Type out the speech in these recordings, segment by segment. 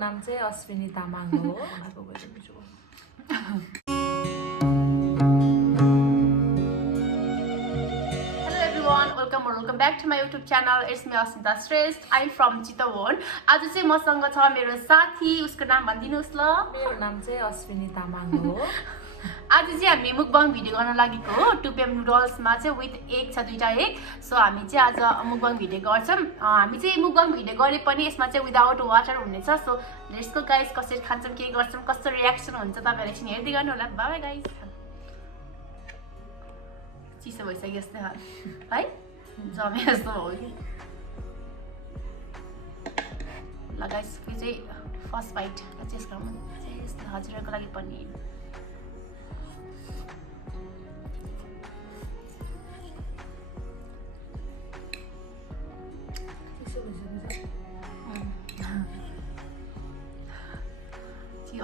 नाम चाहिँ अश्विनी तामाङ हो उहाँको बहिनी हो। Hello everyone, welcome back to my YouTube channel. It's me Asmita Stressed. I'm from Chittagong. आज चाहिँ मसँग छ मेरो साथी, उसको नाम भनिदिनुस् ल। मेरो नाम चाहिँ अश्विनी तामाङ हो। आज चाहिँ हामी मुकबाङ भिडियो गर्न लागेको हो। 2 PM नुडल्समा चाहिँ विथ एग छ, दुईटा एग। सो हामी चाहिँ आज मुकबाङ भिडियो गर्छौं। हामी चाहिँ मुकबाङ भिडियो गरे पनि यसमा चाहिँ विदाउट वाटर हुनेछ। सो लेट्स गो गाइस, कसरी खान्छौं, के गर्छौं, कस्तो रियाक्सन हुन्छ तपाईहरुले एकछिन हेर्दै गर्नु होला। Bye bye guys. चिसो भइसक्यो जस्तै है, जमे जस्तो हो कि ल गाइस। यो चाहिँ फर्स्ट बाइट चाहिँ हजुरहरुको लागि पनि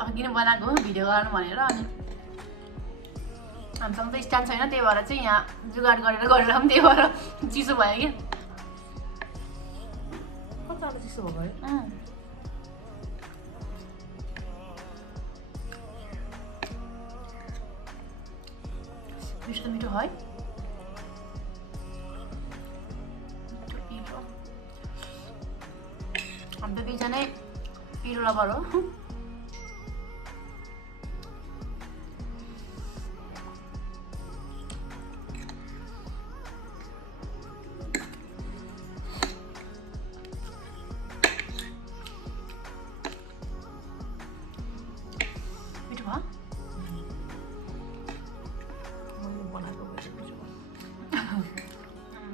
अघि नै बनाएको भिडियो गर्नु भनेर। अनि हामीसँग त स्ट्यान्ड छैन, त्यही भएर चाहिँ यहाँ जुगाड गरेर पनि त्यही भएर चिसो भयो कि कता चिसो भयो है। मिठो मिठो है। हामी त दुईजनै पिरो लबर हो। मिठो भयो।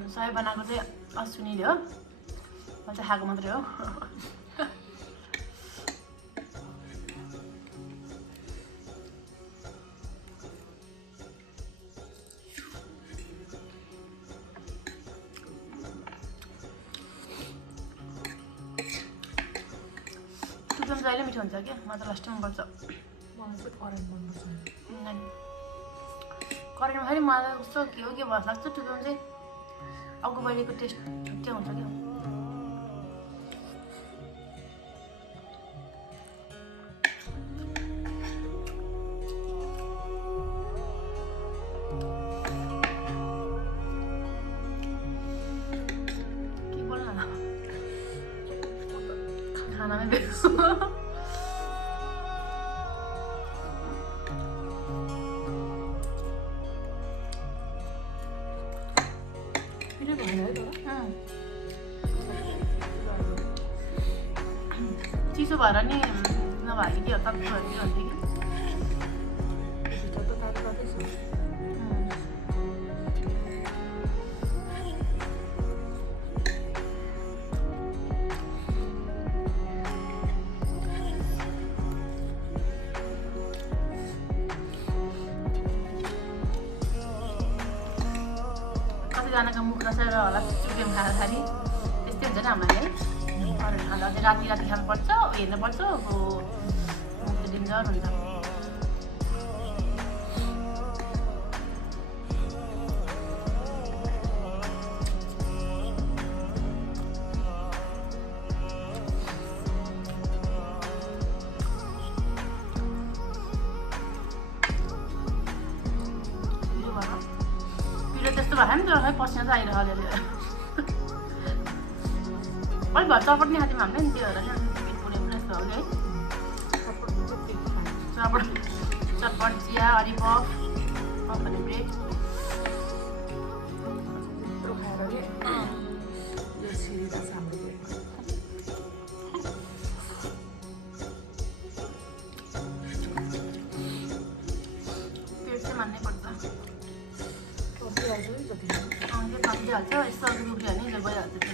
सबै बनाएको चाहिँ अश्विनीले हो, म चाहिँ खाएको मात्रै हो। टुप्रोम जहिले मिठो हुन्छ क्या, म त लास्टमा पर्छ। मलाई चाहिँ करेन्ट मनपर्छ। करेन्टमा फेरि मलाई कस्तो के हो के भन्छ लाग्छ। टुप्रोम चाहिँ अघि बहिनीको टेस्ट छुट्टै हुन्छ क्या। के बोल्न खानामै बेच्छु। चिसो भएर नि नभए के हो तत्त्वहरू के हुन्छ कि कतिजनाको मुख नसेर होला चुक्रिम खाँदाखेरि त्यस्तै हुन्छ नि हामीलाई है। अरू खाँदा चाहिँ राति खानुपर्छ, हेर्नुपर्छ, अब मुख त डेन्जर हुन्छ। त्यस्तो भएर नि त खै पसिना चाहिँ आइरह्यो अलिअलि। अलिक भएर चटपट नि खाँदैमा हामीले नि, त्यो भएर नि पेट पुऱ्याउनु यस्तो हो है। चटपट चिया, हरिपफ, अनि ब्रेड पेट चाहिँ मान्नै पर्छ। हाल्छ यस्तो दुख्यो भने गइहाल्छ त्यो।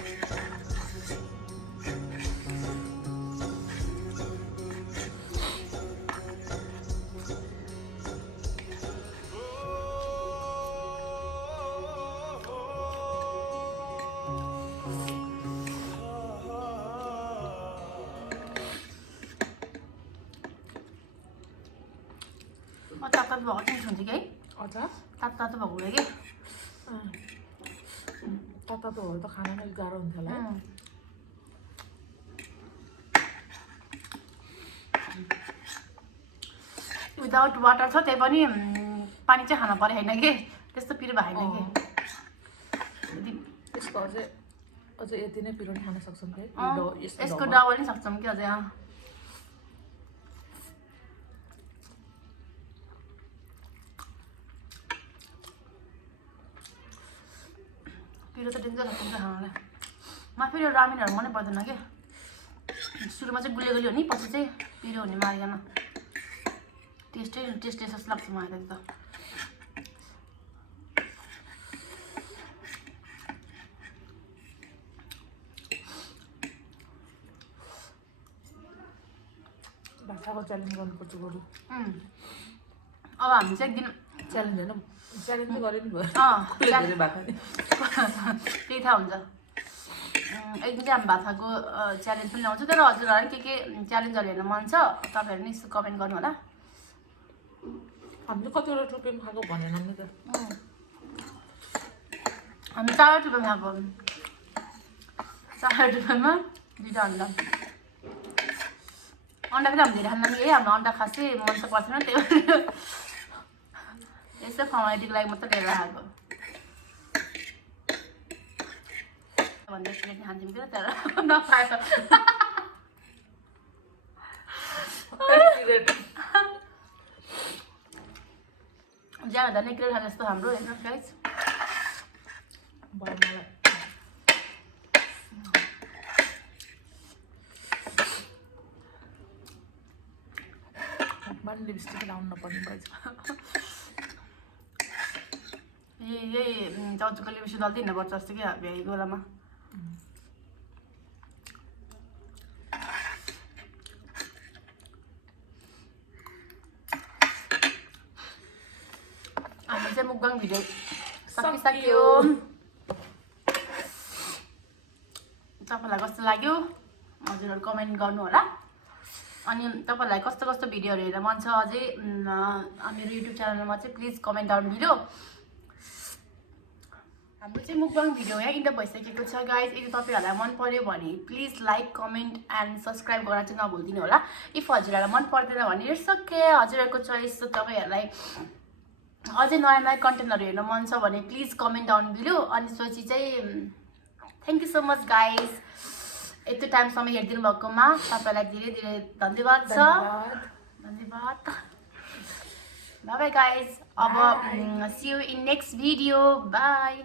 तातो भएको चाहिँ हुन्छ कि है, तातो भएको कि तातो हो त खाना नै गाह्रो हुन्छ होला। विदाउट वाटर छ, त्यही पनि पानी चाहिँ खान पर्यो होइन कि, त्यस्तो पिरो भएन कि। यसको अझै यति नै पिरो खान सक्छौँ कि यसको डबल नि सक्छौँ कि अझै। पिरो त डेन्जर लाग्छ खानालाई। मलाई फेरि रामेनहरू मनै पर्दैन कि, सुरुमा चाहिँ गुलियो गुलियो हो नि, पछि चाहिँ पिरो हुने मारिकन टेस्टै जस्तो लाग्छ मलाई त। भाषाको च्यालेन्ज गर्नुपर्छ बरु। अब हामी चाहिँ एकदिन च्यालेन्ज होइन, च्यालेन्ज चाहिँ गरे नि भयो। त्यही थाहा हुन्छ। एकदिन चाहिँ हामी भाषाको च्यालेन्ज पनि ल्याउँछौँ। तर हजुरहरूलाई के च्यालेन्जहरू हेर्न मन छ तपाईँहरू नि यसो कमेन्ट गर्नु होला। हामीले कतिवटा टुप्याम खाएको भनेन नि त। हामी 4 टुप्याम खाएको, 4 टुप्याममा 2टा अन्डा। अन्डा पनि हामी धेरै खान्न नि, हाम्रो अन्डा खासै मन त पर्दैन, त्यही भएर यसो फर्मालिटीको लागि मात्रै लिएर आएको भन्दै प्लेट खान्छौँ कि तर नपाएर ज्यादा नै क्रेट खाने जस्तो हाम्रो होइन गाइस। लिपस्टिक लाउनु नपर्ने भएछ। यही चाउचुको लिपस्टिक दल्दै हिँड्नुपर्छ जस्तो कि भ्याएको बेलामा। हामी चाहिँ मुकबाङ भिडियो सकिसक्यो। तपाईँलाई कस्तो लाग्यो हजुरहरू कमेन्ट गर्नु होला। अनि तपाईँलाई कस्तो कस्तो भिडियोहरू हेर्न मन छ अझै मेरो युट्युब च्यानलमा चाहिँ प्लिज कमेन्ट डाउन बिलो। हाम्रो चाहिँ मुकबाङ भिडियो यहाँ इन्ड भइसकेको छ गाइज। यदि तपाईँहरूलाई मन पर्यो भने please like comment and subscribe गर्न चाहिँ नभुलिदिनु होला। इफ हजुरहरूलाई मन पर्दैन भने इट्स ओके, हजुरहरूको चोइस। तपाईँहरूलाई अझै नयाँ नयाँ कन्टेन्टहरू हेर्न मन छ भने प्लिज कमेन्ट डाउन बिलो। अनि सोची चाहिँ thank you so much guys, यति टाइमसम्म हेरिदिनु भएकोमा तपाईँलाई धेरै धेरै धन्यवाद छ। धन्यवाद। Bye bye guys. अब see you in next video. By.